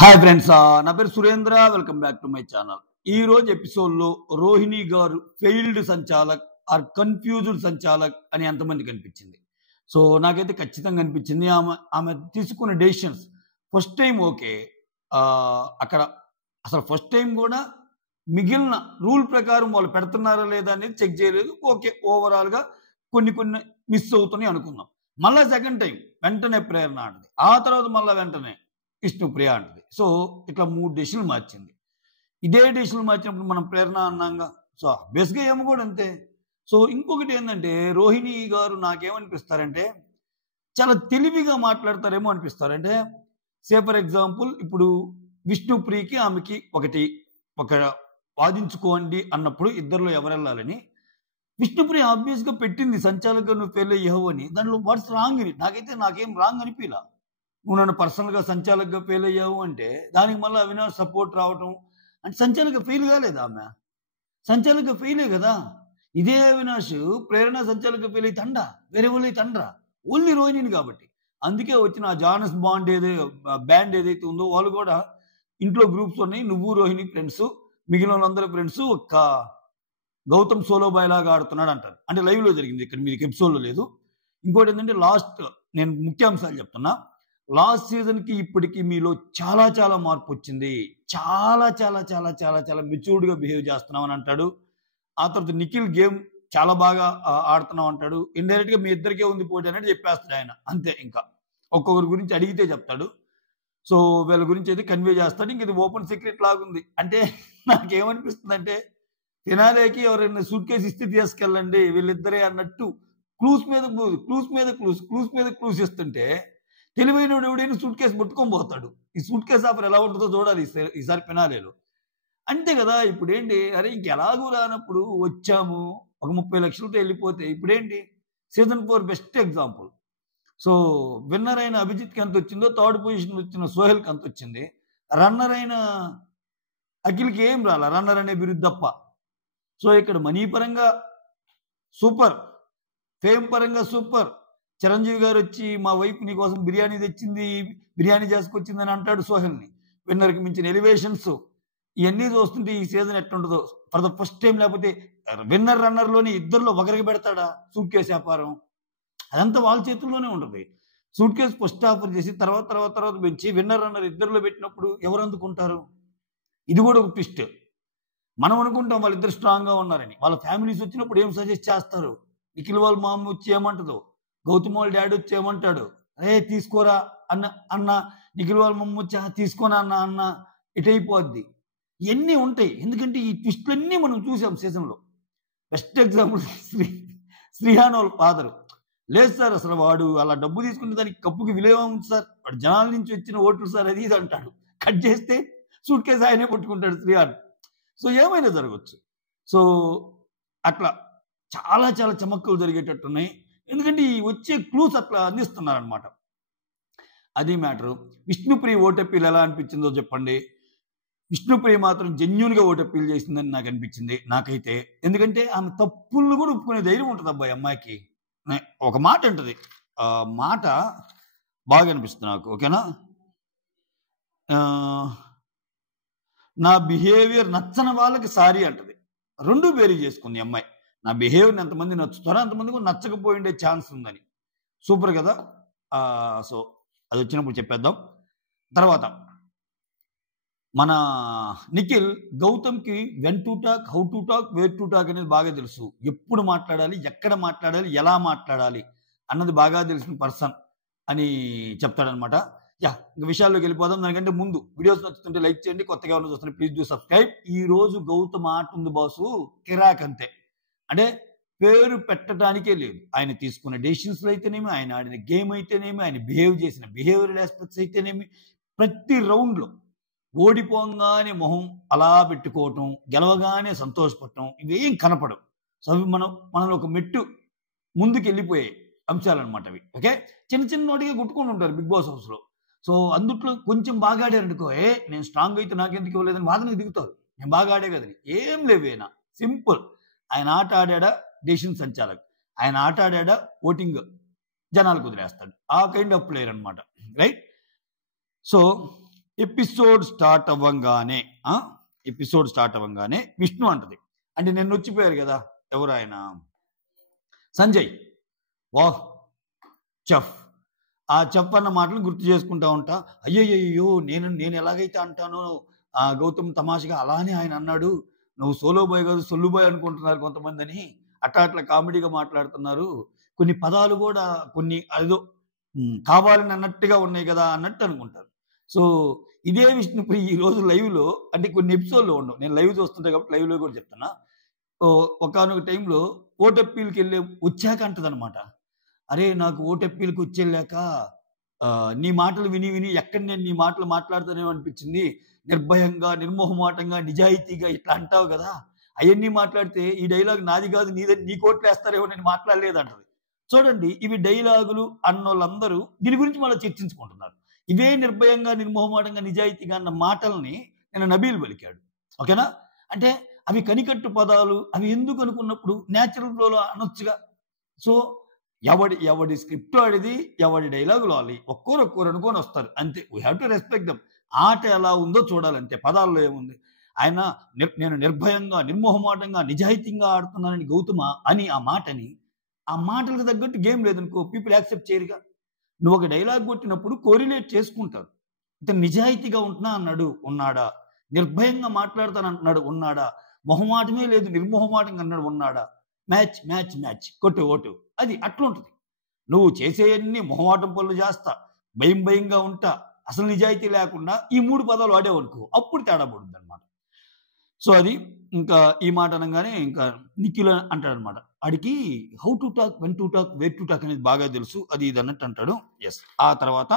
Hi friends, నా పేరు Surendra. Welcome back to my channel. ఈ రోజు ఎపిసోడ్లో రోహిణి గారు ఫెయిల్డ్ సంచాలక్ ఆర్ కన్ఫ్యూజ్డ్ సంచాలక్ అని ఎంతమంది కనిపించింది? సో నాకైతే ఖచ్చితంగా అనిపించింది. ఆమె తీసుకున్న డెసిషన్స్ ఫస్ట్ టైం ఓకే, అక్కడ అసలు ఫస్ట్ టైం కూడా మిగిలిన రూల్ ప్రకారం వాళ్ళు పెడుతున్నారా లేదా అనేది చెక్ చేయలేదు. ఓకే, ఓవరాల్గా కొన్ని కొన్ని మిస్ అవుతున్నాయి అనుకుందాం. మళ్ళీ సెకండ్ టైం వెంటనే ప్రేరణ అంటది, ఆ తర్వాత మళ్ళీ వెంటనే విష్ణుప్రియ అంటది. సో ఇట్లా 3 డెసిషన్లు మార్చింది. ఇదే డెసిషన్లు మార్చినప్పుడు మనం ప్రేరణ అన్నాగా. సో బేస్గా ఏమో కూడా అంతే. సో ఇంకొకటి ఏంటంటే, రోహిణి గారు నాకేమనిపిస్తారంటే చాలా తెలివిగా మాట్లాడతారేమో అనిపిస్తారంటే, ఫర్ ఎగ్జాంపుల్ ఇప్పుడు విష్ణుప్రియకి ఆమెకి ఒక వాదించుకోండి అన్నప్పుడు ఇద్దరిలో ఎవరు వెళ్ళాలని విష్ణుప్రియ ఆబ్వియస్గా పెట్టింది సంచాలకుగా నువ్వు ఫెయిల్ అయ్యావు అని. దాంట్లో వాట్స్ రాంగ్ అని నాకేం రాంగ్ అనిపించలా. నువ్వు నన్ను పర్సనల్గా సంచాలకుగా ఫెయిల్ అయ్యావు అంటే దానికి మళ్ళీ అవినాష్ సపోర్ట్ రావటం అంటే సంచాలకుగా ఫెయిల్ కాలేదు. ఆమె సంచాలకుగా ఫెయిలే కదా. ఇదే అవినాష్ ప్రేరణ సంచాలకుగా ఫెయిల్ అయితే వేరే వాళ్ళు అయితే ఓన్లీ రోహిణిని కాబట్టి. అందుకే వచ్చిన ఆ జానస్ బ్యాండ్ ఏదైతే ఉందో వాళ్ళు కూడా ఇంట్లో గ్రూప్స్ ఉన్నాయి, నువ్వు రోహిణి ఫ్రెండ్స్, మిగిలిన వాళ్ళందరూ ఫ్రెండ్స్, ఒక్క గౌతమ్ సోలో బాయ్ లాగా ఆడుతున్నాడు అంటారు. అంటే లైవ్లో జరిగింది, ఇక్కడ మీకు ఎపిసోడ్లో లేదు. ఇంకోటి ఏంటంటే నేను ముఖ్యాంశాలు చెప్తున్నా. లాస్ట్ సీజన్కి ఇప్పటికి మీలో చాలా చాలా మార్పు వచ్చింది, చాలా చాలా చాలా చాలా చాలా మెచ్యూర్డ్గా బిహేవ్ చేస్తున్నాం అని అంటాడు. ఆ తర్వాత నిఖిల్ గేమ్ చాలా బాగా ఆడుతున్నాం అంటాడు. ఇండైరెక్ట్గా మీ ఇద్దరికే ఉంది పోటీ అనేది చెప్పేస్తాడు ఆయన. అంతే, ఇంకా ఒక్కొక్కరి గురించి అడిగితే చెప్తాడు. సో వీళ్ళ గురించి అయితే కన్వే చేస్తాడు. ఇంక ఇది ఓపెన్ సీక్రెట్ లాగుంది. అంటే నాకేమనిపిస్తుంది అంటే, ఫినాలేకి ఎవరైనా సూట్ కేసు ఇస్తే తీసుకెళ్ళండి వీళ్ళిద్దరే అన్నట్టు క్లూస్ మీద క్లూస్ ఇస్తుంటే తెలివైన ఎవడైనా సూట్ కేసు పట్టుకొని పోతాడు. ఈ సూట్ కేసు ఆఫర్ ఎలా ఉంటుందో చూడాలి ఈసారి ఫినాలేలో. అంతే కదా. ఇప్పుడు ఏంటి, అరే ఇంకెలాగూ రానప్పుడు వచ్చాము ఒక 30 లక్షలతో వెళ్ళిపోతే ఇప్పుడేంటి. Season 4 best example. So winner అయిన అభిజిత్కి ఎంత వచ్చిందో, థర్డ్ పొజిషన్ వచ్చిన సోహెల్కి ఎంత వచ్చింది. రన్నర్ అయిన అఖిల్కి ఏం రాలా, రన్నర్ అనే బిరుదు తప్ప. సో ఇక్కడ మనీ పరంగా సూపర్, ఫేమ్ పరంగా సూపర్. చిరంజీవి గారు వచ్చి మా వైఫ్ నీ కోసం బిర్యానీ చేసుకొచ్చింది అని అంటాడు సోహెల్ని. విన్నర్కి మించిన ఎలివేషన్స్ ఇవన్నీ చూస్తుంటే ఈ సీజన్ ఎట్లుంటుందో. ఫర్ ద ఫస్ట్ టైం లేకపోతే విన్నర్ రన్నర్లోని ఇద్దరిలో ఒకరికి పెడతాడా సూట్ కేసు వ్యాపారం? అదంతా వాళ్ళ చేతుల్లోనే ఉంటుంది. సూట్ కేసు ఫస్ట్ ఆఫర్ చేసి తర్వాత పెంచి విన్నర్ రన్నర్ ఇద్దరిలో పెట్టినప్పుడు ఎవరు అందుకుంటారు? ఇది కూడా ఒక ట్విస్ట్. మనం అనుకుంటాం వాళ్ళిద్దరు స్ట్రాంగ్గా ఉన్నారని. వాళ్ళ ఫ్యామిలీస్ వచ్చినప్పుడు ఏం సజెస్ట్ చేస్తారు? నిఖిల్ వాళ్ళ మామ వచ్చి ఏమంటుందో, గౌతమ్ వాళ్ళ డాడీ వచ్చి ఏమంటాడు, అరే తీసుకోరా అన్న నిఖిల్ వాళ్ళ మమ్మ వచ్చి తీసుకోనా అన్న ఇటైపోద్ది. ఇవన్నీ ఉంటాయి. ఎందుకంటే ఈ ట్విస్టులన్నీ మనం చూసాం సీజన్లో. బెస్ట్ ఎగ్జాంపుల్ శ్రీహాన్ వాళ్ళ ఫాదరు. లేదు సార్, అసలు వాడు అలా డబ్బు తీసుకునే దానికి కప్పుకి విలువ ఉంది సార్, వాడు జనాల నుంచి వచ్చిన ఓట్లు సార్, అది ఇది అంటాడు. కట్ చేస్తే సూట్ కేసు ఆయనే పట్టుకుంటాడు శ్రీహాన్. సో ఏమైనా జరగచ్చు. సో అట్లా చాలా చాలా చమక్కులు జరిగేటట్టున్నాయి. ఎందుకంటే ఈ వచ్చే క్లూస్ అట్లా అందిస్తున్నారనమాట. అది మ్యాటరు. విష్ణుప్రియ ఓటప్పీలు ఎలా అనిపించిందో చెప్పండి. విష్ణుప్రియ మాత్రం జెన్యున్గా ఓటప్పీలు చేసిందని నాకు అనిపించింది, నాకైతే. ఎందుకంటే ఆమె తప్పులను కూడా ఒప్పుకునే ధైర్యం ఉంటుంది అబ్బాయి అమ్మాయికి. ఒక మాట అంటది, ఆ మాట బాగా అనిపిస్తుంది నాకు. ఓకేనా, నా బిహేవియర్ నచ్చని వాళ్ళకి సారీ అంటది. 2 వేరీ చేసుకుంది అమ్మాయి. నా బిహేవియర్ని ఎంతమంది నచ్చుతారో అంతమంది కూడా నచ్చకపోయిండే ఛాన్స్ ఉందని. సూపర్ కదా. సో అది వచ్చినప్పుడు చెప్పేద్దాం. తర్వాత మన నిఖిల్ గౌతమ్కి when to talk, how to talk, where to talk అనేది బాగా తెలుసు. ఎప్పుడు మాట్లాడాలి, ఎక్కడ మాట్లాడాలి, ఎలా మాట్లాడాలి అన్నది బాగా తెలిసిన పర్సన్ అని చెప్తాడనమాట. ఇంకా విషయాల్లోకి వెళ్ళిపోదాం. దానికంటే ముందు వీడియోస్ నచ్చుతుంటే లైక్ చేయండి, కొత్తగా ఉన్న చూస్తుంటే ప్లీజ్ డూ సబ్స్క్రైబ్. ఈ రోజు గౌతమ్ ఆట ఉంది బాసు, కిరాక్ అంతే. అంటే పేరు పెట్టడానికే లేదు. ఆయన తీసుకున్న డెసిషన్స్లో అయితేనేమి, ఆయన ఆడిన గేమ్ అయితేనేమి, ఆయన బిహేవ్ చేసిన బిహేవియరల్ ఆస్పెక్ట్స్ అయితేనేమి, ప్రతి రౌండ్లో ఓడిపోగానే మొహం అలా పెట్టుకోవటం, గెలవగానే సంతోషపడటం, ఇవేం కనపడవు. సో అవి మనలో ఒక మెట్టు ముందుకు వెళ్ళిపోయే అంశాలన్నమాట అవి. ఓకే, చిన్న వాటిగా కొట్టుకొని ఉంటారు బిగ్ బాస్ హౌస్లో. సో అందుట్లో కొంచెం బాగా ఆడారనుకో, నేను స్ట్రాంగ్ అయితే నాకెందుకు ఇవ్వలేదని వాదనకు దిగుతారు. నేను బాగా ఆడే కదని. ఏం లేవేనా, సింపుల్. ఆయన ఆట ఆడా డెసిషన్ సంచాలక్, ఆయన ఆట ఆడా ఓటింగ్ జనాలకు వదిలేస్తాడు. ఆ కైండ్ ఆఫ్ ప్లేయర్ అనమాట, రైట్. సో ఎపిసోడ్ స్టార్ట్ అవ్వంగానే విష్ణు అంటది, అంటే నిన్న వచ్చిపోయారు కదా ఎవరు ఆయన, సంజయ్, వాహ్ చెఫ్. ఆ చెఫ్ అన్న మాటలు గుర్తు చేసుకుంటా ఉంటా. అయ్యయ్యో నేను ఎలాగైతే అంటానో గౌతమ్ తమాషగా అలానే ఆయన అన్నాడు, నువ్వు సోలో బాయ్ కాదు సొల్లు బాయ్ అనుకుంటున్నారు కొంతమంది అని అట్లా కామెడీగా మాట్లాడుతున్నారు. కొన్ని పదాలు కూడా కొన్ని అదో కావాలని అన్నట్టుగా ఉన్నాయి కదా అన్నట్టు అనుకుంటారు. సో ఇదే విష్ణుప్రియ ఈ రోజు లైవ్లో, అంటే కొన్ని ఎపిసోడ్లో ఉండవు, నేను లైవ్ చూస్తుంటా కాబట్టి లైవ్లో కూడా చెప్తున్నా. ఒకానొక టైంలో ఓటప్పీలకి వచ్చాక అంటదనమాట, అరే నాకు ఓటప్పీలకి వచ్చేళ్ళాక నీ మాటలు విని విని ఎక్కడ నేను నీ మాటలు మాట్లాడుతానేమో అనిపించింది, నిర్భయంగా నిర్మోహమాటంగా నిజాయితీగా ఇట్లా అంటావు కదా, అవన్నీ మాట్లాడితే ఈ డైలాగ్ నాది కాదు నీదని నీ కోట్లు వేస్తారేమో నేను మాట్లాడలేదంటది. చూడండి, ఇవి డైలాగులు అన్నోళ్ళందరూ దీని గురించి మళ్ళీ చర్చించుకుంటున్నారు. ఇవే నిర్భయంగా నిర్మోహమాటంగా నిజాయితీగా అన్న మాటల్ని నేను నబీల్ పలికాడు. ఓకేనా? అంటే అవి కనికట్టు పదాలు, అవి ఎందుకు అనుకున్నప్పుడు న్యాచురల్ ఫ్లోలో అనొచ్చుగా. సో ఎవడి స్క్రిప్ట్ ఆడిది, ఎవడి డైలాగులు వాళ్ళు ఒక్కోరు అనుకొని వస్తారు అంతే. We have to respect dum. ఆట ఎలా ఉందో చూడాలంతే, పదాల్లో ఏముంది. ఆయన నేను నిర్భయంగా నిర్మోహమాటంగా నిజాయితీగా ఆడుతున్నానని గౌతమ అని ఆ మాటలకు తగ్గట్టు గేమ్ లేదనుకో పీపుల్ యాక్సెప్ట్ చేయరుగా. నువ్వు ఒక డైలాగ్ కొట్టినప్పుడు కోరిలేట్ చేసుకుంటారు. ఇతను నిజాయితీగా ఉంటున్నా అన్నాడు, ఉన్నాడా? నిర్భయంగా మాట్లాడతానంటున్నాడు, ఉన్నాడా? మొహమాటమే లేదు నిర్మోహమాటంగా అన్నాడు, ఉన్నాడా? మ్యాచ్ మ్యాచ్ మ్యాచ్ కొట్టు ఓటు. అది అట్లుంటుంది. నువ్వు చేసేయన్నీ మొహమాటం పనులు చేస్తా, భయంగా ఉంటా, అసలు నిజాయితీ లేకుండా ఈ 3 పదాలు వాడేవనుకో అప్పుడు తేడా పడుతుంది అనమాట. సో అది ఇంకా ఈ మాట అనగానే ఇంకా నిఖిల్ అంటాడనమాట, ఆడికి how to talk, when to talk, where to talk అనేది బాగా తెలుసు, అది ఇది అన్నట్టు అంటాడు. ఎస్. ఆ తర్వాత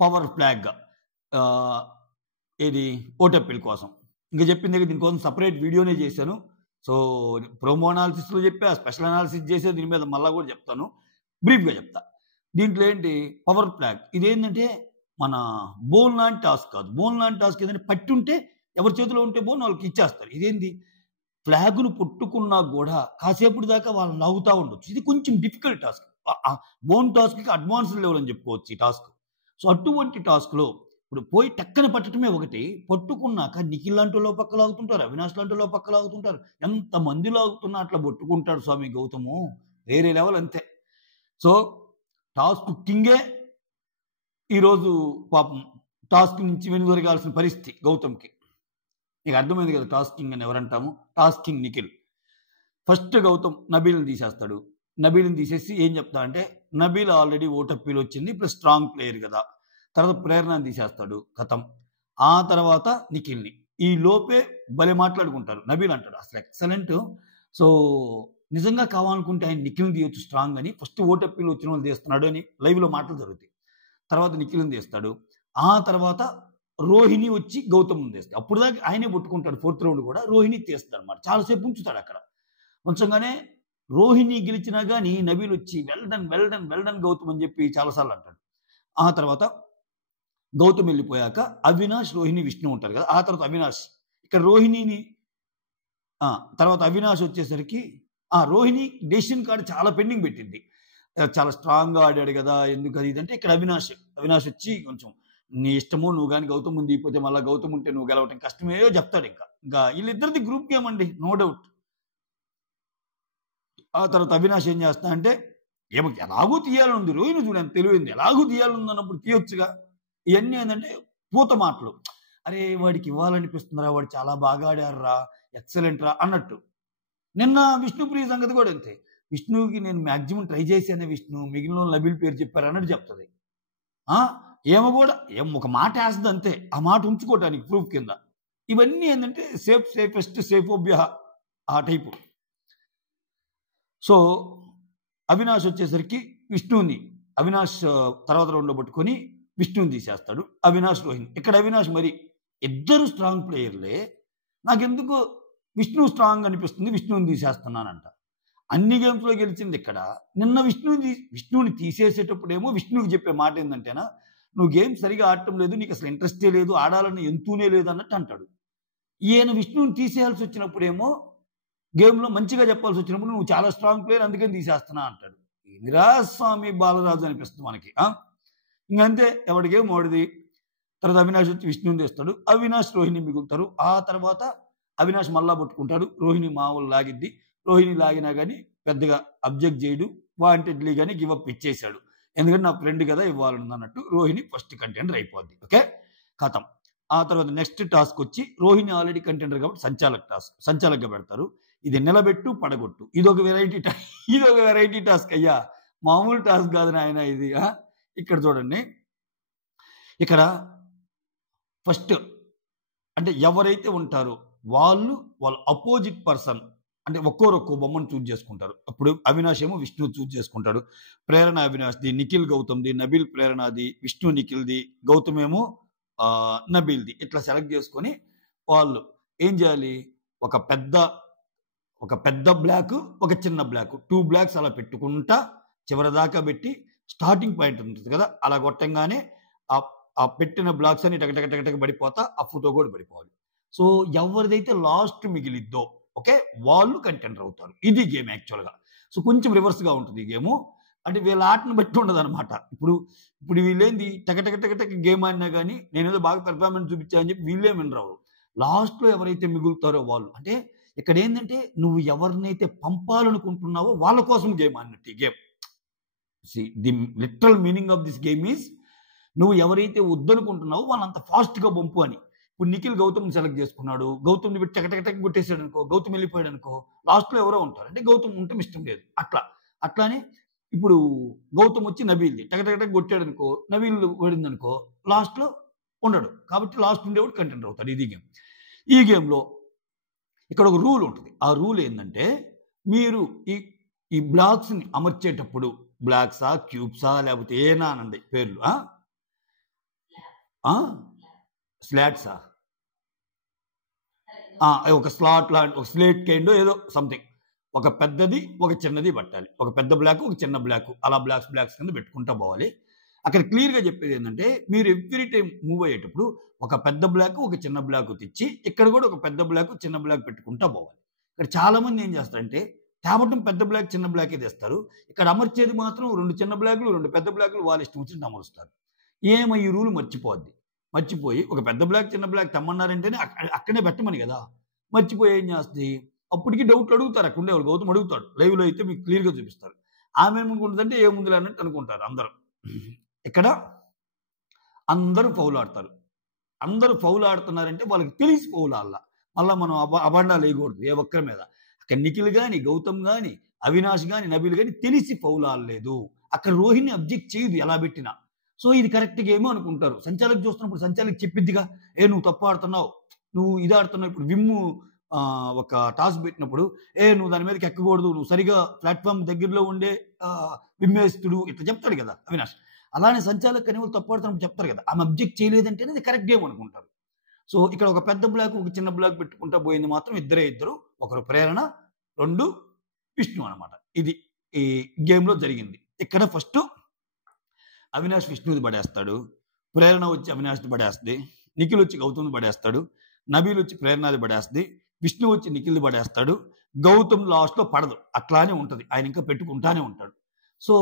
పవర్ ఫ్లాగ్ ఏది ఓటప్పిల్ కోసం ఇంకా చెప్పింది, దీనికోసం సపరేట్ వీడియోనే చేశాను. సో ప్రోమో అనాలిసిస్లో చెప్పా, స్పెషల్ అనాలిసిస్ చేసే దీని మీద మళ్ళా కూడా చెప్తాను, బ్రీఫ్గా చెప్తా. దీంట్లో ఏంటి పవర్ ఫ్లాగ్, ఇదేంటంటే మన బోన్ లాంటి టాస్క్ కాదు. బోన్ లాంటి టాస్క్ ఏంటంటే పట్టి ఉంటే ఎవరి చేతిలో ఉంటే బోన్ వాళ్ళకి ఇచ్చేస్తారు. ఇదేంది ఫ్లాగ్ను పట్టుకున్నా కూడా కాసేపటి దాకా వాళ్ళు లాగుతూ ఉండొచ్చు. ఇది కొంచెం డిఫికల్ట్ టాస్క్. బోన్ టాస్క్కి అడ్వాన్స్డ్ లెవెల్ అని చెప్పుకోవచ్చు ఈ టాస్క్. సో అటువంటి టాస్క్లో ఇప్పుడు పోయి టక్కన పట్టడమే ఒకటి, పట్టుకున్నాక నిఖిల్ లాంటిలో పక్క లాగుతుంటారు, అవినాష్ లాంటిలో పక్క లాగుతుంటారు, ఎంతమంది లాగుతున్నా అట్లా పట్టుకుంటాడు స్వామి గౌతము, వేరే లెవెల్ అంతే. సో టాస్క్ కింగే ఈరోజు పాపం టాస్క్ నుంచి వెనుదొరగాల్సిన పరిస్థితి గౌతమ్కి. నీకు అర్థమైంది కదా టాస్క్ కింగ్ అని ఎవరంటాము? Task king Nikhil. First Gautam నబీల్ని తీసేస్తాడు. నబీల్ని తీసేసి ఏం చెప్తా అంటే, నబీల్ ఆల్రెడీ ఓటప్పీలు వచ్చింది, ప్లస్ స్ట్రాంగ్ ప్లేయర్ కదా. తర్వాత ప్రేరణని తీసేస్తాడు, కథం. ఆ తర్వాత నిఖిల్ని. ఈ లోపే భలే మాట్లాడుకుంటారు. నబీల్ అంటాడు అసలు ఎక్సలెంట్, సో నిజంగా కావాలనుకుంటే ఆయన నిఖిల్ని తీయొచ్చు స్ట్రాంగ్ అని, ఫస్ట్ ఓటప్పీలు వచ్చిన వాళ్ళు తీస్తున్నాడు అని లైవ్లో మాటలు జరుగుతాయి. తర్వాత నిఖిల్ని తీస్తాడు. ఆ తర్వాత రోహిణి వచ్చి గౌతమ్ తీస్తాడు. అప్పుడు దాకా ఆయనే పట్టుకుంటాడు. 4th రౌండ్ కూడా రోహిణి తీస్తాడు అనమాట. చాలాసేపు ఉంచుతాడు అక్కడ. ఉంచగానే రోహిణి గెలిచినా కానీ నబీల్ వచ్చి వెల్డన్ గౌతమ్ అని చెప్పి చాలాసార్లు అంటాడు. ఆ తర్వాత గౌతమ్ వెళ్ళిపోయాక అవినాష్, రోహిణి, విష్ణు ఉంటారు కదా. ఆ తర్వాత అవినాష్ ఇక్కడ రోహిణిని తర్వాత అవినాష్ వచ్చేసరికి రోహిణి డెసిషన్ కార్డు చాలా పెండింగ్ పెట్టింది. చాలా స్ట్రాంగ్గా ఆడాడు కదా, ఎందుకు అది ఇదంటే ఇక్కడ అవినాష్ వచ్చి కొంచెం నీ ఇష్టము, నువ్వు కానీ గౌతమ్ ముందు అయిపోతే మళ్ళీ గౌతమ్ ఉంటే నువ్వు గెలవటం కష్టమే చెప్తాడు. ఇంకా వీళ్ళిద్దరిది గ్రూప్ గేమ్ అండి, నో డౌట్. ఆ తర్వాత అవినాష్ ఏం చేస్తా అంటే, ఏమకి ఎలాగూ తీయాలనుంది, రోహిణి చూడండి తెలివింది, ఎలాగూ తీయాలనుంది అన్నప్పుడు తీయొచ్చుగా. ఇవన్నీ ఏంటంటే పూత మాటలు. అరే వాడికి ఇవ్వాలనిపిస్తుందిరా, వాడు చాలా బాగా ఆడారా, ఎక్సలెంట్ రా అన్నట్టు. నిన్న విష్ణుప్రియ సంగతి కూడా అంతే. విష్ణుకి నేను మ్యాక్సిమం ట్రై చేశానే, విష్ణు మిగిలిన నబీల్ పేరు చెప్పారు అన్నట్టు చెప్తుంది. ఏమో కూడా ఒక మాట వేస్తుంది అంతే, ఆ మాట ఉంచుకోవటానికి ప్రూఫ్ కింద. ఇవన్నీ ఏంటంటే సేఫెస్ట్ సేఫోభ్య ఆ టైపు. సో అవినాష్ వచ్చేసరికి అవినాష్ తర్వాత రౌండ్లో పట్టుకొని విష్ణుని తీసేస్తాడు. అవినాష్, రోహిణి. ఇక్కడ అవినాష్ మరి ఇద్దరు స్ట్రాంగ్ ప్లేయర్లే, నాకెందుకు విష్ణు స్ట్రాంగ్ అనిపిస్తుంది, విష్ణుని తీసేస్తున్నానంట. అన్ని గేమ్స్లో గెలిచింది ఇక్కడ. నిన్న విష్ణుని తీసేసేటప్పుడేమో విష్ణుకి చెప్పే మాట ఏంటంటేనా, నువ్వు గేమ్ సరిగా ఆడటం లేదు, నీకు అసలు ఇంట్రెస్టే లేదు, ఆడాలని ఎంతూనే లేదు అన్నట్టు అంటాడు. ఈయన విష్ణుని తీసేయాల్సి వచ్చినప్పుడేమో గేమ్లో మంచిగా చెప్పాల్సి వచ్చినప్పుడు నువ్వు చాలా స్ట్రాంగ్ ప్లేయర్ అందుకని తీసేస్తున్నా అంటాడు. నిరాస్వామి బాలరాజు అనిపిస్తుంది మనకి. ఇంకంతే, ఎవడి గేమ్ వాడిది. తర్వాత అవినాష్ వచ్చి విష్ణుని తెస్తాడు. అవినాష్ రోహిణి మిగులుతారు. ఆ తర్వాత అవినాష్ మళ్ళా పట్టుకుంటాడు. రోహిణి మామూలు లాగిద్ది. రోహిణి లాగినా గానీ పెద్దగా అబ్జెక్ట్ చేయడు. వాంటెడ్లీ గానీ గివ్ అప్ ఇచ్చేసాడు. ఎందుకంటే నా ఫ్రెండ్ కదా ఇవ్వాలన్నట్టు రోహిణి ఫస్ట్ కంటెండర్ అయిపోద్ది. ఓకే, ఖతం. ఆ తర్వాత నెక్స్ట్ టాస్క్ వచ్చి రోహిణి ఆల్రెడీ కంటెండర్ కాబట్టి సంచాలక్గా పెడతారు. ఇది నిలబెట్టు పడగొట్టు. ఇదొక వెరైటీ టాస్క్ అయ్యా, మామూలు టాస్క్ కాదు నాయన ఇది. ఇక్కడ చూడండి, ఇక్కడ ఫస్ట్ అంటే ఎవరైతే ఉంటారో వాళ్ళ అపోజిట్ పర్సన్ అంటే ఒక్కో బొమ్మను చూజ్ చేసుకుంటారు. అప్పుడు అవినాష్ ఏమో విష్ణు చూజ్ చేసుకుంటాడు. ప్రేరణ అవినాష్ది, నిఖిల్ గౌతమ్ది, నబీల్ ప్రేరణది, విష్ణు నిఖిల్ది, గౌతమ్ ఏమో నబీల్ది. ఇట్లా సెలెక్ట్ చేసుకొని వాళ్ళు ఏం చేయాలి, ఒక పెద్ద బ్లాక్, ఒక చిన్న బ్లాక్, 2 బ్లాక్స్ అలా పెట్టుకుంటా చివరి దాకా పెట్టి స్టార్టింగ్ పాయింట్ ఉంటుంది కదా, అలా కొట్టంగానే ఆ పెట్టిన బ్లాక్స్ అని టక పడిపోతా ఆ ఫోటో కూడా పడిపోవాలి. సో ఎవరిదైతే లాస్ట్ మిగిలిద్దో ఓకే వాళ్ళు కంటెండర్ అవుతారు. ఇది గేమ్ యాక్చువల్గా. సో కొంచెం రివర్స్గా ఉంటుంది ఈ గేము. అంటే వీళ్ళ ఆటను బట్టి ఉండదు అనమాట. ఇప్పుడు వీళ్ళేంది టక గేమ్ ఆడినా కానీ నేనేదో బాగా పెర్ఫార్మెన్స్ చూపించా అని చెప్పి వీళ్ళే వినరావు. లాస్ట్లో ఎవరైతే మిగులుతారో వాళ్ళు, అంటే ఇక్కడ ఏంటంటే నువ్వు ఎవరినైతే పంపాలనుకుంటున్నావో వాళ్ళ కోసం గేమ్ ఆడినట్టు ఈ game. The literal meaning of this game is నువ్వు ఎవరైతే వద్దనుకుంటున్నావో వాళ్ళంత ఫాస్ట్గా పంపు అని. ఇప్పుడు నిఖిల్ గౌతమ్ సెలెక్ట్ చేసుకున్నాడు, గౌతమ్ని పెట్టి టక కొట్టేసాడు అనుకో, గౌతమ్ వెళ్ళిపోయాడు అనుకో, లాస్ట్లో ఎవరో ఉంటారు, అంటే గౌతమ్ ఉంటే ఇష్టం లేదు. అట్లానే ఇప్పుడు గౌతమ్ వచ్చి నబీల్ది టక కొట్టాడు అనుకో, నబీల్ పడింది అనుకో, లాస్ట్లో ఉండడు. కాబట్టి లాస్ట్ ఉండేవాడు కంటెండర్ అవుతాడు. ఇది గేమ్. ఈ గేమ్లో ఇక్కడ ఒక రూల్ ఉంటుంది. ఆ రూల్ ఏంటంటే మీరు ఈ బ్లాక్స్ని అమర్చేటప్పుడు బ్లాక్సా క్యూబ్సా లేకపోతే ఏనా అనండి పేర్లు, స్లాట్సా, ఒక స్లాట్ లాంటి ఒక స్లేట్ కైండ్ ఏదో సంథింగ్, ఒక పెద్దది ఒక చిన్నది పట్టాలి. ఒక పెద్ద బ్లాక్ ఒక చిన్న బ్లాక్, అలా బ్లాక్స్ కింద పెట్టుకుంటా పోవాలి. అక్కడ క్లియర్గా చెప్పేది ఏంటంటే మీరు ఎవ్రీ టైం మూవ్ అయ్యేటప్పుడు ఒక పెద్ద బ్లాక్ ఒక చిన్న బ్లాక్ తెచ్చి ఇక్కడ కూడా ఒక పెద్ద బ్లాక్ చిన్న బ్లాక్ పెట్టుకుంటా పోవాలి. ఇక్కడ చాలా మంది ఏం చేస్తారంటే తేవటం పెద్ద బ్లాక్ చిన్న బ్లాకే తెస్తారు. ఇక్కడ అమర్చేది మాత్రం 2 చిన్న బ్లాక్లు 2 పెద్ద బ్లాక్లు వాళ్ళ ఇష్టం వచ్చినట్టు అమరుస్తారు. ఏమో ఈ రూల్ మర్చిపోయి ఒక పెద్ద బ్లాక్ చిన్న బ్లాక్ తెమ్మన్నారంటేనే అక్కడే పెట్టమని కదా, మర్చిపోయి ఏం చేస్తుంది, అప్పటికి డౌట్లు అడుగుతారు. అక్కడ ఉండేవాళ్ళు గౌతమ్ అడుగుతాడు, లైవ్లో అయితే మీకు క్లియర్గా చూపిస్తారు. ఆమె ఏమనుకుంటుందంటే ఏముంది అన్నట్టు అనుకుంటారు అందరూ. ఇక్కడ అందరూ ఫౌల్ ఆడుతున్నారంటే వాళ్ళకి తెలిసి ఫౌల్ ఆడాల. మళ్ళీ మనం అబండాలు వేయకూడదు ఏ ఒక్కరి మీద. అక్కడ నిఖిల్ కానీ గౌతమ్ కానీ అవినాష్ కానీ నబీల్ కానీ తెలిసి ఫౌల్ ఆడలేదు. అక్కడ రోహిణి అబ్జెక్ట్ చేయదు ఎలా పెట్టినా. సో ఇది కరెక్ట్గా ఏమో అనుకుంటారు. సంచాలక్ చూస్తున్నప్పుడు సంచాలక్ చెప్పిద్దిగా, నువ్వు తప్పు ఆడుతున్నావు, నువ్వు ఇది ఆడుతున్నావు. ఇప్పుడు విమ్ము ఒక టాస్క్ పెట్టినప్పుడు నువ్వు దాని మీదకి ఎక్కకూడదు, నువ్వు సరిగా ప్లాట్ఫామ్ దగ్గరలో ఉండే విమ్మేస్తుడు ఇట్లా చెప్తాడు కదా అవినాష్. అలానే సంచాలక్ అని వాళ్ళు తప్పు ఆడుతున్నప్పుడు చెప్తారు కదా, ఆమె అబ్జెక్ట్ చేయలేదంటేనే అది కరెక్ట్ గేమ్ అనుకుంటారు. సో ఇక్కడ ఒక పెద్ద బ్లాక్ ఒక చిన్న బ్లాక్ పెట్టుకుంటా పోయింది మాత్రం ఇద్దరు, ఒకరు ప్రేరణ, 2 విష్ణు అనమాట. ఇది ఈ గేమ్లో జరిగింది. ఇక్కడ ఫస్ట్ అవినాష్ విష్ణుది పడేస్తాడు, ప్రేరణ వచ్చి అవినాష్ది పడేస్తుంది, నిఖిల్ వచ్చి గౌతమ్ని పడేస్తాడు, నబీల్ వచ్చి ప్రేరణది పడేస్తుంది, విష్ణు వచ్చి నిఖిల్ది పడేస్తాడు, గౌతమ్ లాస్ట్లో పడదు. అట్లానే ఉంటుంది, ఆయన ఇంకా పెట్టుకుంటానే ఉంటాడు. సో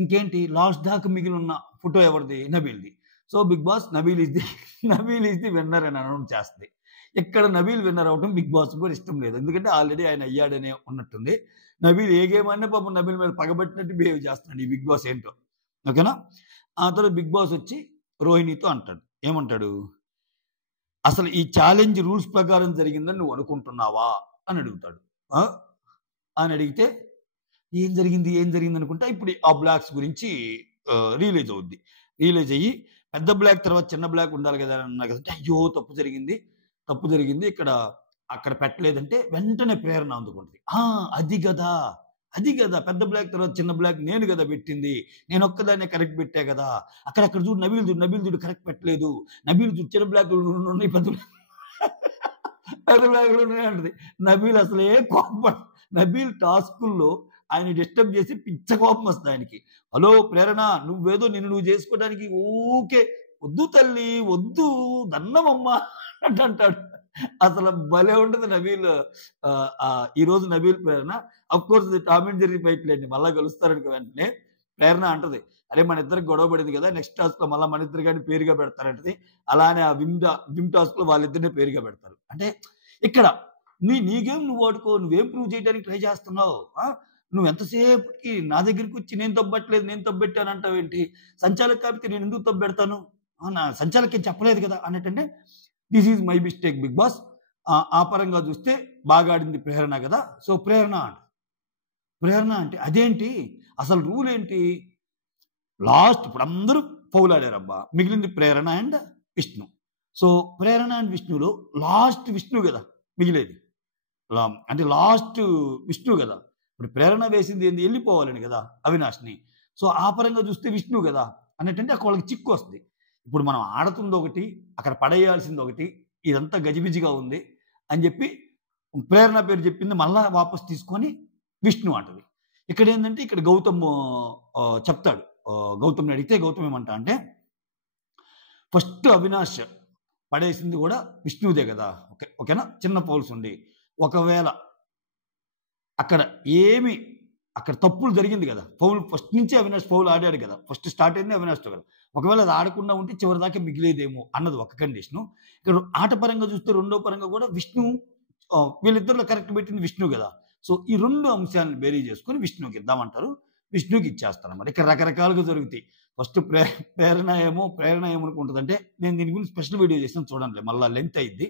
ఇంకేంటి, లాస్ట్ దాకా మిగిలి ఉన్న ఫోటో ఎవరిది, నబీల్ది. So Bigg Boss Nabeel is the winner అని అనౌన్స్ చేస్తుంది. ఇక్కడ నబీల్ విన్నర్ అవడం బిగ్ బాస్ కూడా ఇష్టం లేదు, ఎందుకంటే ఆల్రెడీ ఆయన అయ్యాడనే ఉన్నట్టుంది. నబీల్ ఏ గేమ్ అన్నా పాపం నబీల్ మీద పగబట్టినట్టు బిహేవ్ చేస్తున్నాడు ఈ బిగ్ బాస్ ఏంటో. ఓకేనా. ఆ తర్వాత బిగ్ బాస్ వచ్చి రోహిణితో అంటాడు, ఏమంటాడు, అసలు ఈ ఛాలెంజ్ రూల్స్ ప్రకారం జరిగిందని నువ్వు అనుకుంటున్నావా అని అడుగుతాడు. అని అడిగితే ఏం జరిగింది అనుకుంటా ఇప్పుడు ఆ బ్లాక్స్ గురించి రియలైజ్ రియలైజ్ అయ్యి పెద్ద బ్లాక్ తర్వాత చిన్న బ్లాక్ ఉండాలి కదా అన్నా కదంటే, అయ్యో తప్పు జరిగింది ఇక్కడ అక్కడ పెట్టలేదంటే వెంటనే ప్రేరణ అందుకుంటుంది. అది కదా పెద్ద బ్లాక్ తర్వాత చిన్న బ్లాక్ నేను కదా పెట్టింది, నేను ఒక్కదాన్నే కరెక్ట్ పెట్టా కదా, అక్కడ చూడు నబీల్ చూడు కరెక్ట్ పెట్టలేదు, నబీల్ చూడు చిన్న బ్లాక్లు ఉన్నాయి పెద్ద బ్లాక్లు ఉన్నాయి అంటది. నబీల్ అసలే కోపం, నబీల్ టాస్కుల్లో ఆయన డిస్టర్బ్ చేసి పిచ్చ కోపం వస్తుంది ఆయనకి. హలో ప్రేరణ, నువ్వేదో నువ్వు చేసుకోవడానికి ఊకే వద్దు తల్లి వద్దు దన్నమమ్మ అంటాడు. అసలు భలే ఉంటుంది నబీల్. ఈ రోజు Nabeel Prerana of course Tom and Jerry fight లేండి, మళ్ళా కలుస్తారనుకో. వెంటనే ప్రేరణ అంటది, అరే మన ఇద్దరికి గొడవ పడింది కదా, నెక్స్ట్ టాస్క్ లో మళ్ళీ మన ఇద్దరు కానీ పేరుగా పెడతారంటది. అలానే ఆ విమ్ టాస్క్ లో వాళ్ళిద్దరిని పేరుగా పెడతారు. అంటే ఇక్కడ నీ గేమ్ నువ్వు ఆడుకో, నువ్వేం ప్రూవ్ చేయడానికి ట్రై చేస్తున్నావు? నువ్వు ఎంతసేపటికి నా దగ్గరికి వచ్చి నేను తప్పట్లేదు, నేను తప్పెట్టాను అంటావేంటి? సంచాలక్ కాబట్టి నేను ఎందుకు తప్పెడతాను? నా సంచాలక్ ఏం చెప్పలేదు కదా అన్నట్టంటే, this is my mistake Bigg Boss. ఆ పరంగా చూస్తే బాగా ఆడింది ప్రేరణ కదా, సో ప్రేరణ అంటే అదేంటి అసలు రూల్ ఏంటి? లాస్ట్ ఇప్పుడు అందరూ ఫౌల్ ఆడారబ్బా, మిగిలింది Prerana and Vishnu. So Prerana and విష్ణులో లాస్ట్ విష్ణు కదా మిగిలేది, అంటే లాస్ట్ విష్ణు కదా. ఇప్పుడు ప్రేరణ వేసింది ఏంది, వెళ్ళిపోవాలని కదా అవినాష్ని. సో ఆ పరంగా చూస్తే విష్ణు కదా అన్నట్టంటే అక్కడ వాళ్ళకి చిక్కు వస్తుంది. ఇప్పుడు మనం ఆడుతుంది ఒకటి, అక్కడ పడేయాల్సింది ఒకటి, ఇదంతా గజిబిజిగా ఉంది అని చెప్పి ప్రేరణ పేరు చెప్పింది మళ్ళా వాపస్ తీసుకొని విష్ణు అంటది. ఇక్కడ ఏంటంటే ఇక్కడ గౌతమ్ చెప్తాడు, గౌతమ్ని అడిగితే గౌతమ్ ఏమంటా అంటే, ఫస్ట్ అవినాష్ పడేసింది కూడా విష్ణుదే కదా, ఓకేనా, చిన్న పౌల్స్ ఉండి ఒకవేళ అక్కడ అక్కడ తప్పులు జరిగింది కదా, ఫౌల్ ఫస్ట్ నుంచి అవినాష్ ఫౌల్ ఆడాడు కదా, ఫస్ట్ స్టార్ట్ అయింది అవినాష్తో కదా, ఒకవేళ అది ఆడకుండా ఉంటే చివరి దాకా మిగిలేదేమో అన్నది ఒక కండిషను. ఇక్కడ ఆట పరంగా చూస్తే రెండో పరంగా కూడా విష్ణు, వీళ్ళిద్దరిలో కరెక్ట్ పెట్టింది విష్ణు కదా. సో ఈ రెండు అంశాలను బేరీ చేసుకుని విష్ణుకి ఇద్దామంటారు, విష్ణుకి ఇచ్చేస్తాను అన్నమాట. ఇక్కడ రకరకాలుగా జరుగుతాయి. ఫస్ట్ ప్రేరణ ఏమనుకుంటుందంటే, నేను దీని గురించి స్పెషల్ వీడియో చేసాను చూడండి, మళ్ళీ లెంత్ అయింది.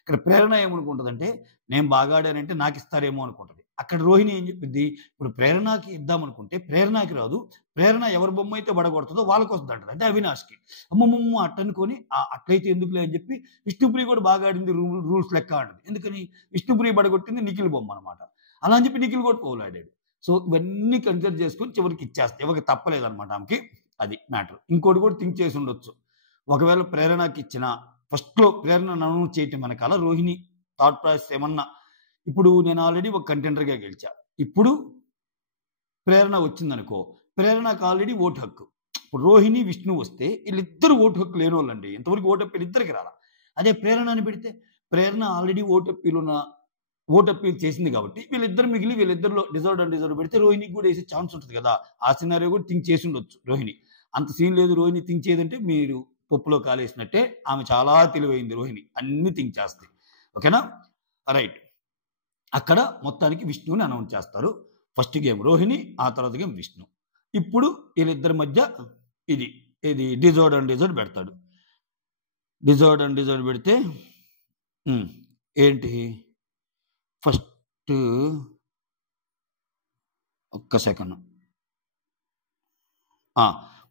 ఇక్కడ ప్రేరణ ఏమనుకుంటుందంటే, నేను బాగా ఆడానంటే నాకు ఇస్తారేమో అనుకుంటుంది. అక్కడ రోహిణి ఏం చెప్పింది, ఇప్పుడు ప్రేరణకి ఇద్దామనుకుంటే ప్రేరణకి రాదు, ప్రేరణ ఎవరి బొమ్మ అయితే పడగొడుతుందో వాళ్ళకి వస్తుంది అంటారు, అంటే అవినాష్కి. అమ్మమ్మ అట్టనుకొని అట్లయితే ఎందుకులే అని చెప్పి విష్ణుప్రియ కూడా బాగా ఆడింది, రూల్స్ లెక్క ఆడింది. ఎందుకని విష్ణుప్రియ పడగొట్టింది నిఖిల్ బొమ్మ అనమాట. అలా అని చెప్పి నిఖిల్ కూడా పోలాడాడు. సో ఇవన్నీ కన్సిడర్ చేసుకొని చివరికి ఇచ్చేస్తే ఎవరికి తప్పలేదన్నమాట ఆమెకి, అది మ్యాటర్. ఇంకోటి కూడా థింక్ చేసి ఉండొచ్చు, ఒకవేళ ప్రేరణకి ఇచ్చిన ఫస్ట్లో ప్రేరణ అనౌన్స్ చేయటం వెనకాల రోహిణి థాట్ ప్రాసెస్ ఏమన్నా, ఇప్పుడు నేను ఆల్రెడీ ఒక కంటెండర్గా గెలిచా, ఇప్పుడు ప్రేరణ వచ్చిందనుకో, ప్రేరణకు ఆల్రెడీ ఓటు హక్కు. ఇప్పుడు రోహిణి విష్ణు వస్తే వీళ్ళిద్దరు ఓటు హక్కు లేని వాళ్ళండి, ఇంతవరకు ఓటు అప్పీలు ఇద్దరికి రాలా. అదే ప్రేరణ అని పెడితే ప్రేరణ ఆల్రెడీ ఓటు అప్పీల్ చేసింది కాబట్టి వీళ్ళిద్దరు మిగిలి వీళ్ళిద్దరిలో డిజర్వ్డ్ అండ్ డిజర్వ్ పెడితే రోహిణికి కూడా వేసే ఛాన్స్ ఉంటుంది కదా. ఆ సినారియో కూడా థింక్ చేసి ఉండొచ్చు రోహిణి. అంత సీన్ లేదు రోహిణి థింక్ చేయదంటే మీరు పప్పులో కాలేసినట్టే. ఆమె చాలా తెలివైంది రోహిణి, అన్ని థింక్ చేస్తాయి. ఓకేనా, రైట్. అక్కడ మొత్తానికి విష్ణుని అనౌన్స్ చేస్తారు. ఫస్ట్ గేమ్ రోహిణి, ఆ తర్వాత గేమ్ విష్ణు. ఇప్పుడు వీళ్ళిద్దరి మధ్య ఇది డిజర్వ్డ్ అండ్ డిజర్వ్డ్ పెడతాడు. డిజర్వ్డ్ అండ్ డిజర్వ్డ్ పెడితే ఏంటి, ఫస్ట్ ఒక్క సెకండ్,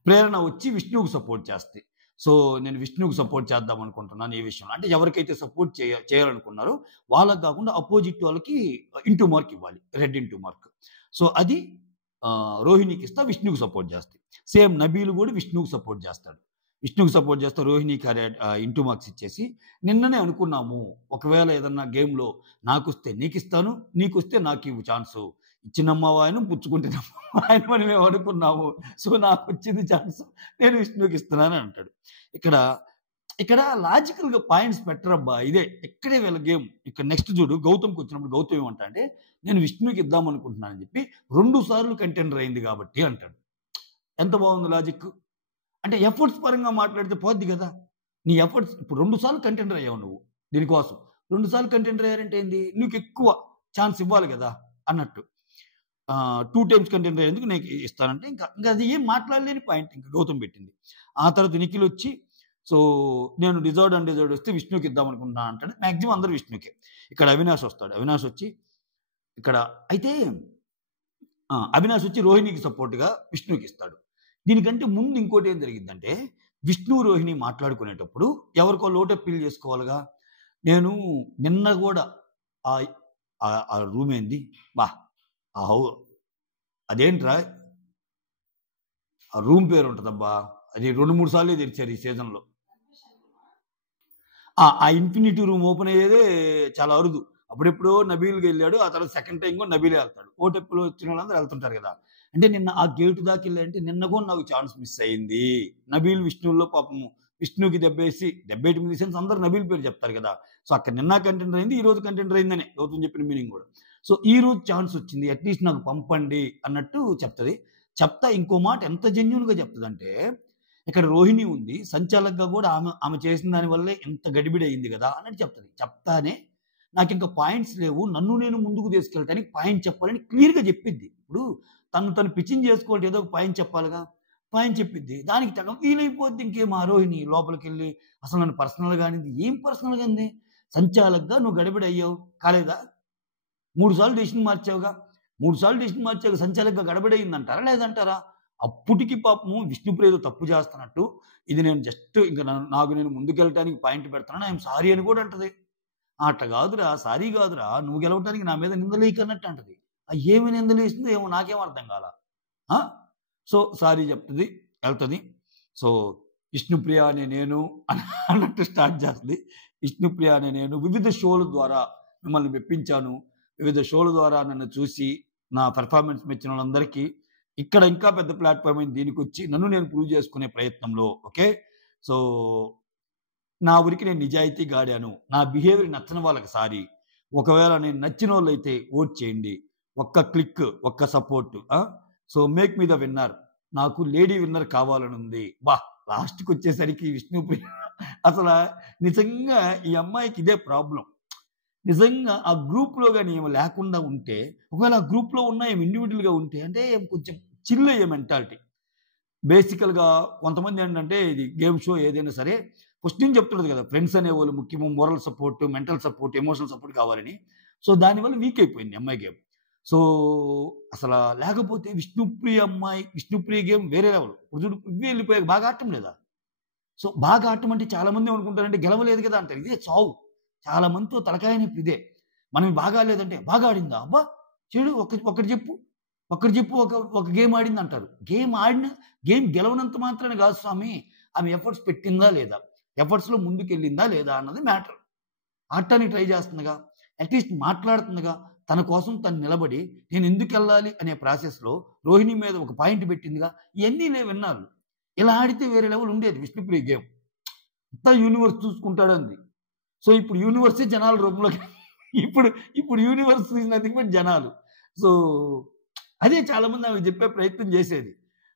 ప్రేరణ వచ్చి విష్ణువుకు సపోర్ట్ చేస్తే, సో నేను విష్ణువుకి సపోర్ట్ చేద్దాం అనుకుంటున్నాను ఈ విషయంలో. అంటే ఎవరికైతే సపోర్ట్ చేయాలనుకున్నారో వాళ్ళకి కాకుండా అపోజిట్ వాళ్ళకి ఇంటూ మార్క్ ఇవ్వాలి, రెడ్ ఇంటూ మార్క్. సో అది రోహిణికి ఇస్తా, విష్ణువుకి సపోర్ట్ చేస్తాయి. సేమ్ నబీలు కూడా విష్ణువుకి సపోర్ట్ చేస్తాడు. విష్ణువుకి సపోర్ట్ చేస్తా, రోహిణికి ఇంటూ మార్క్స్ ఇచ్చేసి, నిన్ననే అనుకున్నాము ఒకవేళ ఏదన్నా గేమ్లో నాకు వస్తే నీకు ఇస్తాను, నీకు వస్తే నాకు ఇవ్వు ఛాన్సు, ఇచ్చినమ్మ వాయను పుచ్చుకుంటే ఆయన అని మేము అనుకున్నాము, సో నాకు వచ్చింది ఛాన్స్, నేను విష్ణువుకి ఇస్తున్నాను అంటాడు. ఇక్కడ లాజికల్గా పాయింట్స్ పెట్టరబ్బా, ఇదే ఇక్కడే వీళ్ళ గేమ్. ఇక్కడ నెక్స్ట్ చూడు, గౌతమ్కి వచ్చినప్పుడు గౌతమ్ ఏమంటా అంటే, నేను విష్ణువుకి ఇద్దాం అనుకుంటున్నాను అని చెప్పి 2 సార్లు కంటెండర్ అయింది కాబట్టి అంటాడు. ఎంత బాగుంది లాజిక్. అంటే ఎఫర్ట్స్ పరంగా మాట్లాడితే పోద్ది కదా నీ ఎఫర్ట్స్. ఇప్పుడు 2 సార్లు కంటెండర్ అయ్యావు నువ్వు దీనికోసం, 2 సార్లు కంటెండర్ అయ్యారంటే ఏంది, నీకు ఎక్కువ ఛాన్స్ ఇవ్వాలి కదా అన్నట్టు. 2 టైమ్స్ కంటెండర్ అయ్యేందుకు నేను ఇస్తానంటే ఇంకా అది ఏం మాట్లాడలేని పాయింట్ ఇంకా గౌతమ్ పెట్టింది. ఆ తర్వాత నిఖిల్ వచ్చి, సో నేను డిజర్వ్డ్ అండ్ డిజర్వ్డ్ వస్తే విష్ణుకి ఇద్దాం అనుకుంటున్నాను అంటాడు. మ్యాక్సిమం అందరూ విష్ణుకే. ఇక్కడ అవినాష్ వస్తాడు, అవినాష్ వచ్చి ఇక్కడ అయితే అవినాష్ వచ్చి రోహిణికి సపోర్ట్గా విష్ణుకి ఇస్తాడు. దీనికంటే ముందు ఇంకోటి ఏం జరిగిందంటే, విష్ణు రోహిణి మాట్లాడుకునేటప్పుడు ఎవరికో లోటు అప్పీల్ చేసుకోవాలిగా. నేను నిన్న కూడా ఆ రూమ్ ఏంది అదేంట్రా ఆ రూమ్ పేరు ఉంటుందబ్బా, అది 2-3 సార్లు తెరిచారు ఈ సీజన్లో. ఆ ఇన్ఫినిటీ రూమ్ ఓపెన్ అయ్యేదే చాలా అరుదు. అప్పుడెప్పుడో నబీల్కి వెళ్ళాడు, ఆ తర్వాత సెకండ్ టైం కూడా నబీలే వెళ్తాడు. ఓటెప్పులో వచ్చిన వాళ్ళందరూ వెళ్తుంటారు కదా. అంటే నిన్న ఆ గేటు దాకా వెళ్ళాలంటే నిన్న కూడా నాకు ఛాన్స్ మిస్ అయింది. నబీల్ విష్ణువుల్లో పాపము విష్ణుకి 78 సెన్స్ అందరూ నబీల్ పేరు చెప్తారు కదా. సో అక్కడ నిన్న కంటెండర్ అయింది, ఈ రోజు కంటెండర్ అయిందనే గౌతమ్ చెప్పిన మీనింగ్ కూడా. సో ఈ రోజు ఛాన్స్ వచ్చింది, అట్లీస్ట్ నాకు పంపండి అన్నట్టు చెప్తుంది. చెప్తా ఇంకో మాట ఎంత జెన్యూన్‌గా చెప్తదంటే, ఇక్కడ రోహిణి ఉంది. సంచాలకుగా కూడా ఆమె చేసిన దాని వల్లే ఇంత గడిబిడి అయింది గదా! అన్నట్టు చెప్తది. చెప్తానే నాకింక పాయింట్స్ లేవు. నన్ను నేను ముందుకు తీసుకెళ్ళటానికి పాయింట్ చెప్పాలని క్లియర్‌గా చెప్పిద్ది. ఇప్పుడు తను పిచింగ్ చేసుకోవాలంటే ఏదో ఒక పాయింట్ చెప్పాలిగా. పాయింట్ చెప్పిద్ది. దానికి తెగ ఫీల్ అయిపోద్ది ఇంకేం ఆ రోహిణి లోపలికెళ్ళి అసలు నన్ను పర్సనల్‌గా అనింది. ఏం పర్సనల్‌గా అంది? సంచాలకుగా నువ్వు గడిబిడి అయ్యావు. కాలేదా? 3 సార్లు డెసిషన్ మార్చావుగా. 3 సార్లు డెసిషన్ మార్చాక సంచాలకుగా గడబిడయిందంటారా? లేదంటారా? అప్పటికి పాపము విష్ణుప్రియ ఏదో తప్పు చేస్తున్నట్టు, ఇది నేను జస్ట్ ఇంక నాకు నేను ముందుకెళ్ళటానికి పాయింట్ పెడుతున్నాను. ఐయామ్ సారీ అని కూడా అంటది. అట్ట గాదురా, సారీ గాదురా, నువ్వు గెలవటానికి నా మీద నిందలేయకన్నట్టు అంటది. ఏమి నిందలేసిందో ఏమో నాకేం అర్థం కాల. ఆ! సో, సారీ చెప్తది. ఎళ్తది. సో, విష్ణుప్రియ అనే నేను అన్నట్టు స్టార్ట్ చేస్తది. విష్ణుప్రియ అనే నేను వివిధ షోల ద్వారా మిమ్మల్ని మెప్పించాను. వివిధ షోల ద్వారా నన్ను చూసి నా పెర్ఫార్మన్స్ మెచ్చిన వాళ్ళందరికీ ఇక్కడ ఇంకా పెద్ద ప్లాట్‌ఫార్మ్ అయిన దీనికొచ్చి నన్ను నేను ప్రూవ్ చేసుకునే ప్రయత్నంలో ఓకే. సో, నా ఊరికి నేను నిజాయితీగా ఆడాను. నా బిహేవియర్ నచ్చని వాళ్ళకి సారీ. ఒకవేళ నేను నచ్చినోళ్ళైతే ఓట్ చేయండి. ఒక్క క్లిక్, ఒక్క support. So, make me the winner. నాకు లేడీ విన్నర్ కావాలనుంది. లాస్ట్‌కొచ్చేసరికి విష్ణుప్రియ అసల నిజంగా ఈ అమ్మాయికి ఇదే ప్రాబ్లమ్. నిజంగా ఆ గ్రూప్‌లో గాని ఈమె లేకుండా ఉంటే, ఒకవేళ ఆ గ్రూప్‌లో ఉన్న ఈమె ఇండివిడ్యుయల్‌గా ఉంటే అంటే కొంచెం చిల్ అయ్యే మెంటాలిటీ. బేసికల్‌గా కొంతమందేంటంటే ఇది గేమ్ షో ఏదైనా సరే ఫస్ట్ నుంచి చెప్తుంటది కదా! ఫ్రెండ్స్ అనేవాళ్ళు ముఖ్యము. Moral support, mental support, emotional support కావాలని. సో, దానివల్ల వీక్ అయిపోయింది ఈ అమ్మాయి గేమ్. సో, లేకపోతే విష్ణుప్రియ గేమ్ వేరే లెవెల్. ఇప్పుడు చూడు పృథ్వీ వెళ్ళిపోయాక బాగా ఆడటం లేదా? సో, బాగా ఆడటం అంటే చాలా మంది ఏమనుకుంటారంటే గెలవలేదు కదా! అంటారు. ఇదే చావు. చాలా మందితో తలకాయ నొప్పి ఇదే. మనం బాగా ఆడలేదంటే బాగా ఆడిందా? అబ్బా! చూడు ఒకటి చెప్పు. ఒక్కటి చెప్పు ఒక గేమ్ ఆడిందంటారు. గేమ్ గెలవనంత మాత్రాన కాదు స్వామి. ఆమె ఎఫర్ట్స్ పెట్టిందా లేదా? ఎఫర్ట్స్‌లో ముందుకెళ్ళిందా లేదా అన్నది మ్యాటర్. ఆడటానికి ట్రై చేస్తుందిగా. అట్‌లీస్ట్ మాట్లాడుతుందిగా. తన కోసం తను నిలబడి నేనెందుకెళ్ళాలి అనే ప్రాసెస్‌లో రోహిణి మీద ఒక పాయింట్ పెట్టిందిగా. ఇయన్నీ విన్నాను. ఇలా ఆడితే వేరే లెవెల్ ఉండేది విష్ణుప్రియ గేమ్. అంతా యూనివర్స్ చూసుకుంటాడంది. సో, ఇప్పుడు యూనివర్సే జనాల రూపంలోకి ఇప్పుడు యూనివర్స్ ఈజ్ నథింగ్ బట్ జనాలు. సో, అదే చాలా మంది ఆమెకు చెప్పే ప్రయత్నం చేసేది.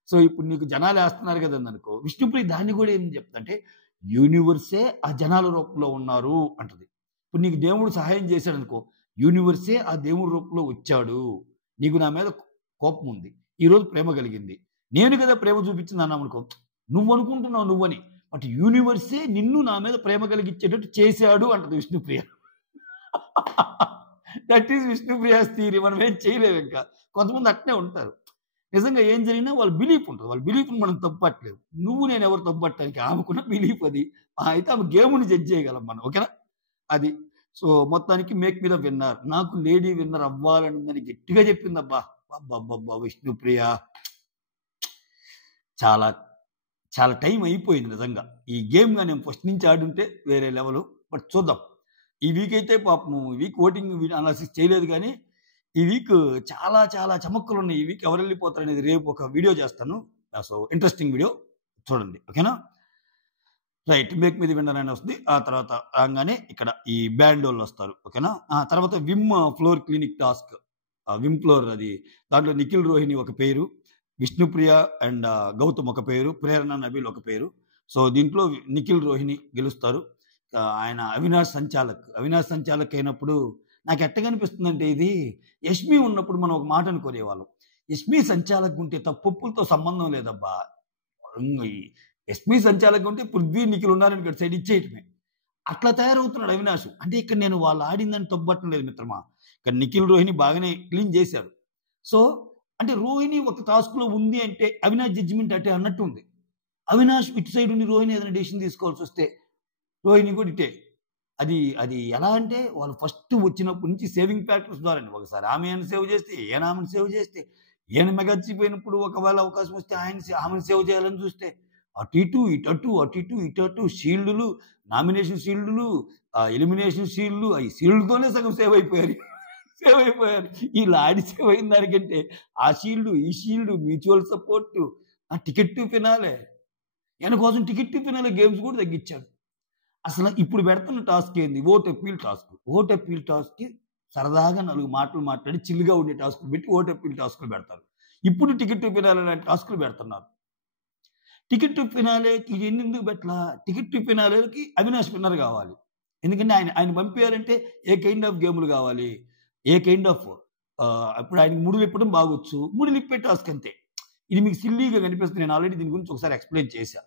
సో, ఇప్పుడు నీకు జనాలేస్తున్నారు కదండనుకో, విష్ణుప్రియ దాన్ని కూడా ఏం చెప్తంటే, యూనివర్సే ఆ జనాల రూపంలో ఉన్నారు అంటది. ఇప్పుడు నీకు దేవుడు సహాయం చేశాడనుకో, యూనివర్సే ఆ దేవుడి రూపంలో వచ్చాడు. నీకు నా మీద కోపం ఉంది. ఈరోజు ప్రేమ కలిగింది. నేను కదా ప్రేమ చూపించింది అన్నామనుకో, నువ్వనుకుంటున్నావు నువ్వని. బట్ యూనివర్సే నిన్ను నా మీద ప్రేమ కలిగించేటట్టు చేశాడు అంటది Vishnupriya. That is Vishnupriya's theory. మనం ఏం చేయలేము ఇంకా. కొంతమంది అట్నే ఉంటారు. నిజంగా ఏం జరిగినా వాళ్ళ బిలీఫ్ ఉంటది. వాళ్ళ బిలీఫ్‌ని మనం తప్పు పట్టలేము. నువ్వు నేను ఎవరు తప్పు పట్టడానికి ఆమెకున్న బిలీఫ్ అది. అయితే ఆమె గేమ్‌ని జడ్జ్ చేయగలం మనం. ఓకేనా? అది. సో, మొత్తానికి మేక్ మీ ద విన్నర్. నాకు లేడీ విన్నర్ అవ్వాలని ఉందని గట్టిగా చెప్పిందబ్బా! అబ్బబ్బబ్బా! విష్ణుప్రియ చాలా, చాలా టైం అయిపోయింది నిజంగా. ఈ గేమ్ గాని నేను ఫస్ట్ నుంచి ఆడుంటే వేరే లెవెలు. బట్ చూద్దాం. ఈ వీక్ అయితే పాపం ఈ వీక్ ఓటింగ్ అనాలిసిస్ చేయలేదు గానీ, ఈ వీక్ చాలా, చాలా చమక్కులున్నాయి. ఈ వీక్ ఎవరెళ్ళిపోతారనేది రేపు ఒక వీడియో చేస్తాను. సో, ఇంట్రెస్టింగ్ వీడియో చూడండి. ఓకేనా? Right. Make me the winner అని వస్తది. ఆ తర్వాత రాంగానే ఇక్కడ ఈ బ్యాండోళ్ళొస్తారు. ఓకేనా? ఆ తర్వాత Vim floor cleaning task. Vim floor అది దాంట్లో నిఖిల్ రోహిణి ఒక పేరు. విష్ణుప్రియ అండ్ గౌతమ్ ఒక పేరు. ప్రేరణ నబీల్ ఒక పేరు. సో, దీంట్లో నిఖిల్ రోహిణి గెలుస్తారు. ఆయన అవినాష్ సంచాలక్ అయినప్పుడు నాకెట్టగనిపిస్తుందంటే ఇది యష్మి ఉన్నప్పుడు మనం ఒక మాట అనుకునేవాళ్ళం. యష్మి సంచాలక్ ఉంటే తప్పొప్పులతో సంబంధం లేదబ్బా! ఈ యష్మి సంచాలక్ ఉంటే పృథ్వీ, నిఖిల్ ఉన్నారని ఇక్కడ సైడ్ ఇచ్చేయటమే. అట్లా తయారవుతున్నాడు అవినాష్. అంటే ఇక్కడ నేను వాళ్ళు ఆడిందని తప్పుపట్టడం లేదు మిత్రమా. ఇక్కడ నిఖిల్, రోహిణి బాగానే క్లీన్ చేశారు. సో, అంటే రోహిణి ఒక టాస్క్‌లో ఉంది అంటే అవినాష్ జడ్జిమెంట్ అటే అన్నట్టు ఉంది. అవినాష్ ఇటు సైడ్ ఉండి రోహిణి ఏదైనా డెసిషన్ తీసుకోవాల్సొస్తే రోహిణి కూడా ఇటే. అది ఎలా అంటే వాళ్ళు ఫస్ట్ వచ్చినప్పటి నుంచి సేవింగ్ ఫ్యాక్టర్స్ ద్వారానే. ఒకసారి ఆమెను సేవ్ చేస్తే, ఈయన ఆమెను సేవ్ చేస్తే, ఈయన మెగచ్చిపోయినప్పుడు ఒకవేళ అవకాశం వస్తే ఆమెను సేవ్ చేయాలని చూస్తే అటు ఇటు, అటు ఇటు, ఇటు షీల్డులు, నామినేషన్ షీల్డులు, ఎలిమినేషన్ షీల్డ్‌లు ఈ షీల్డ్‌తోనే సగం సేవ్ అయిపోయారు. ఈళ్ళు ఆడి సేవ్ అయిన దానికంటే ఆ షీల్డ్, ఈ shield, mutual support, ticket to finale. ఈయన కోసం టికెట్ టు ఫినాలే గేమ్స్ కూడా తగ్గించాడు. అసలు ఇప్పుడు పెడుతున్న టాస్క్ ఏంది? Vote appeal task. Vote appeal టాస్క్‌కి సరదాగా 4 మాటలు మాట్లాడి చిల్‌గా ఉండే టాస్క్‌లు పెట్టి ఓట్ అప్పీల్ టాస్క్‌లు పెడతారు. ఇప్పుడు టికెట్ టు ఫినాలే లాంటి టాస్క్‌లు పెడుతున్నారు. టికెట్ టు ఫినాలేకి ఎందుకు పెట్టలా? టికెట్ టు ఫినాలేకి అవినాష్ విన్నర్ కావాలి. ఎందుకంటే ఆయన ఆయన పంపియాలంటే ఏ కైండ్ ఆఫ్ గేమ్‌లు కావాలి? ఏ కైండ్ ఆఫ్ ఇప్పుడు ఆయనకి ముడులిప్పడం బాగొచ్చు. ముడులిప్పే టాస్క్ అంతే. ఇది మీకు సిల్లీగా కనిపిస్తుంది. నేను ఆల్రెడీ దీని గురించి ఒకసారి ఎక్స్‌ప్లెయిన్ చేశా.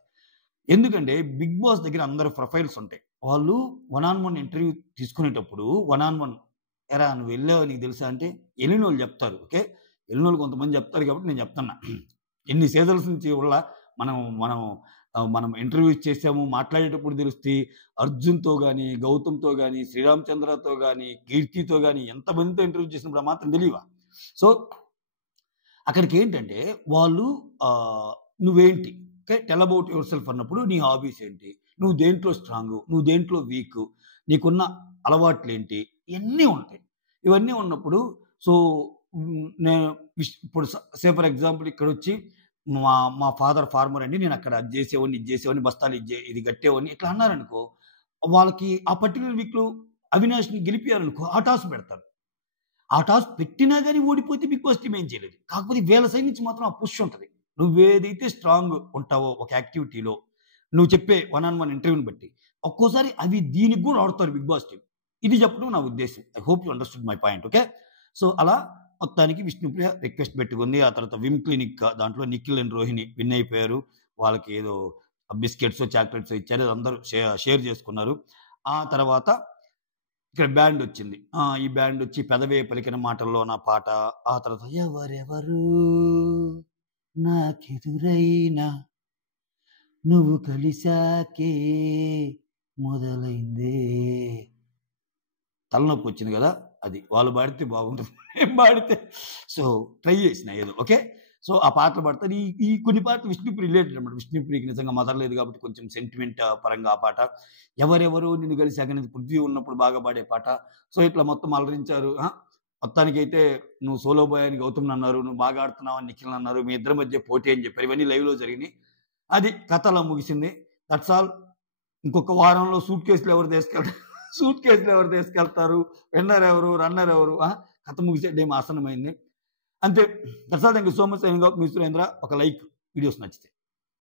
ఎందుకంటే 'బిగ్ బాస్' దగ్గర అందరి ప్రొఫైల్స్ ఉంటాయి. వాళ్ళు వన్ ఆన్ వన్ ఇంటర్వ్యూ తీసుకునేటప్పుడు వన్ ఆన్ వన్ "ఏరా నువ్వు వెళ్ళావా నీకు తెలుసా?" అంటే ఎళ్ళినోళ్ళు చెప్తారు. ఓకే. ఎళ్ళినోళ్ళు కొంతమంది చెప్తారు కాబట్టి నేను చెప్తున్నా. ఎన్ని సీజన్స్ నుంచి మనం మనం మనం ఇంటర్వ్యూస్ చేసాము. మాట్లాడేటప్పుడు తెలుస్తాయి. అర్జున్‌తో గాని, గౌతమ్‌తో గాని, శ్రీరామ్ చంద్రతో గాని, కీర్తితో గాని ఎంతమందితో ఇంటర్వ్యూ చేసినప్పుడు ఆ మాత్రం తెలీవా? సో, అక్కడికేంటంటే వాళ్ళు నువ్వేంటి? Okay. Tell about your self అన్నప్పుడు నీ హాబీస్ ఏంటి? నువ్వు దేంట్లో స్ట్రాంగు? నువ్వు దేంట్లో వీకు? నీకున్న అలవాట్లేంటి? ఇయన్నీ ఉంటాయి. ఇవన్నీ ఉన్నప్పుడు సో, నేను ఇప్పుడు సే ఫర్ ఎగ్జాంపుల్ ఇక్కడొచ్చి మా మా ఫాదర్ ఫార్మర్ అండి. నేనక్కడ అది జేసేవాడిని, ఇది జేసేవాడిని, బస్తాలు ఇది కట్టేవాడిని ఇట్లా అన్నారనుకో, వాళ్ళకి ఆ పర్టిక్యులర్ వీక్‌లో అవినాష్‌ని గెలిపియాలనుకో ఆ టాస్క్ పెడతారు. ఆ టాస్క్ పెట్టినా గాని ఓడిపోతే బిగ్ బాస్ టీమ్ ఏం చేయలేదు. కాకపోతే వీళ్ళ సైడ్ నుంచి మాత్రం ఆ పుష్ ఉంటది. నువ్వేదైతే స్ట్రాంగ్ ఉంటావో ఒక యాక్టివిటీలో, నువ్వు చెప్పే వన్ ఆన్ వన్ ఇంటర్వ్యూని బట్టి, ఒక్కోసారి అవి దీనికి గూడా ఆడుతారు బిగ్ బాస్ టీమ్. ఇది చెప్పడం నా ఉద్దేశ్యం. I hope you understood my point. Okay. So, అలా మొత్తానికి విష్ణుప్రియ రిక్వెస్ట్ పెట్టుకుంది. ఆ తర్వాత విమ్ క్లినిక్ దాంట్లో నిఖిల్ అండ్ రోహిణి విన్ అయిపోయారు. వాళ్ళకి ఏదో బిస్కెట్సో, చాక్లెట్సో ఇచ్చారు. అది అందరూ షేర్ చేసుకున్నారు. ఆ తర్వాత ఇక్కడ బ్యాండొచ్చింది. ఈ బ్యాండొచ్చి 'పెదవే పలికిన మాటల్లోన' పాట. ఆ తర్వాత ఎవరెవరు నాకెదురైనా నువ్వు కలిసాకే మొదలైందే. తలనొప్పొచ్చింది గదా! అది. వాళ్ళు పాడితే బాగుంటది. నేను పాడితే సో, ట్రై చేసిన ఏదో. ఓకే. సో, ఆ పాటలు పాడతారు. ఈ ఈ కొన్ని పాటలు విష్ణుప్రియ రిలేటెడ్ అన్నమాట. విష్ణుప్రియకి నిజంగా మదర్ లేదు కాబట్టి కొంచెం సెంటిమెంట్ పరంగా ఆ పాట. 'ఎవరెవరో నిన్ను కలిసాక' అనేది పృథ్వీ ఉన్నప్పుడు బాగా పాడే పాట. సో, ఇట్లా మొత్తం అలరించారు. మొత్తానికైతే నువ్వు సోలో బాయ్ అని గౌతమ్‌నన్నారు. నువ్వు బాగా ఆడుతున్నావు అని నిఖిల్‌నన్నారు. మీ ఇద్దరి మధ్య పోటీ అని చెప్పారు. ఇవన్నీ లైవ్‌లో జరిగినియి. అది కథ అలా ముగిసింది. That's all. ఇంకొక వారంలో సూట్‌కేస్‌లు ఎవరు తీసుకెళ్తారు? విన్నర్ ఎవరు? రన్నర్ ఎవరు? కథ ముగిసే టైం ఆసన్నమైంది. అంతే. That's all. Thank you so much. Signing off మీ సురేంద్ర. ఒక లైక్ వీడియోస్ నచ్చితే.